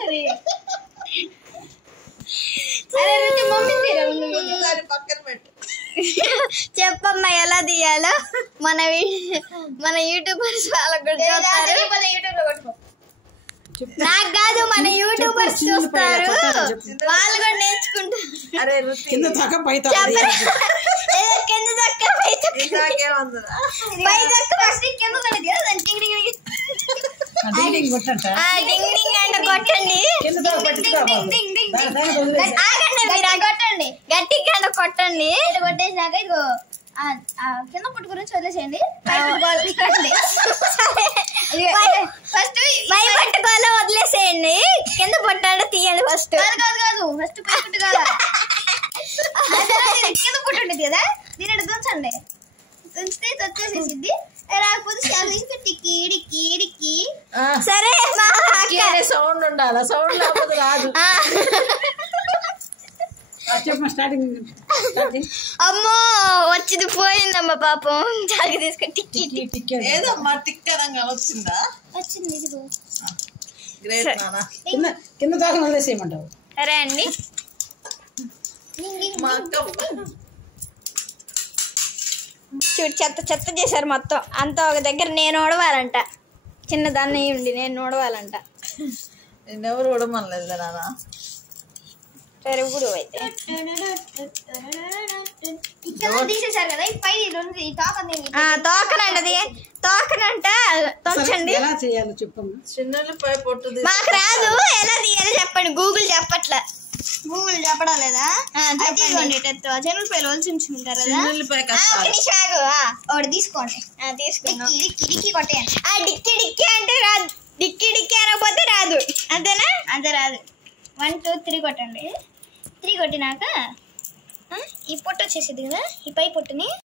ఉంటది. అరే రుచి మమ్మీ పక్కన పెట్టు. చెప్పమ్మా ఎలా తీయాలో. మన యూట్యూబర్స్ వాళ్ళకి కూడా చూస్తారు. నాకు కాదు, మన యూట్యూబర్స్ చూస్తారు, వాళ్ళు కూడా నేర్చుకుంటారు. అరే కింద దాకా పై కింద దక్క పై దక్క ఫస్ట్ కింద డింగ్ అంటే కొట్టండి. ఆగండి, మీరు కొట్టండి, గట్టిగా కొట్టండి. కొట్టేసినాక ఇదిగో కింద పుట్టు గురించి వదిలేసేయండి. ఫస్ట్ పై పట్టుకోవాలో వదిలేసేయండి, కింద పుట్టాడో తీయండి. ఫస్ట్ కాదు ఫస్ట్ పై పుట్టు కాదు, కింద పుట్టు ఉంటుంది కదా, దీని తుంచండి. తుంచితే వచ్చేసేసిద్ది. రాకపోతే టిక్కి డిక్కి డిక్కి. సరే సౌండ్ ఉండాలి, సౌండ్ లేకపోతే రాదు. అమ్మో వచ్చింది పోయిందమ్మా పాపం. చాకి తీసుకొని టిక్కి ఏదమ్మా టిక్కరంగా వచ్చిందా? వచ్చింది. ఇదిగో కింద దాకా వదిలేసేయమంటావు. సరే అండి. చూడు చెత్త చేశారు మొత్తం అంతా. ఒక దగ్గర నేను ఓడవాలంట, చిన్నదాన్ని ఉండి నేను ఓడవాలంట. నిన్నెవరు ఓడమనలేదు నాన్న. సరే ఇప్పుడు అయితే తీసేసారు కదా, తోకనండి, తోకనంట తొంచండి. ఎలా చేయాలో చెప్పమ్మా. చిన్నపై పొట్టు మాకు రాదు, ఎలా తీయాలో చెప్పండి. గూగుల్ చెప్పట్లే. గూగుల్ చెప్పడం లేదా? చెన్నపైలు వలిసించుకుంటారు కదా. ఒకటి తీసుకోండి, డిక్కి కొట్టేయండి. డిక్కి డిక్కి అంటే రాదు, డిక్కి డిక్కి అనకపోతే రాదు. అంతేనా? అంతే రాదు. 1 2 3 కొట్టండి. 3 కొట్టినాక ఈ పొట్టు వచ్చేసింది కదా, ఈ పై పొట్టుని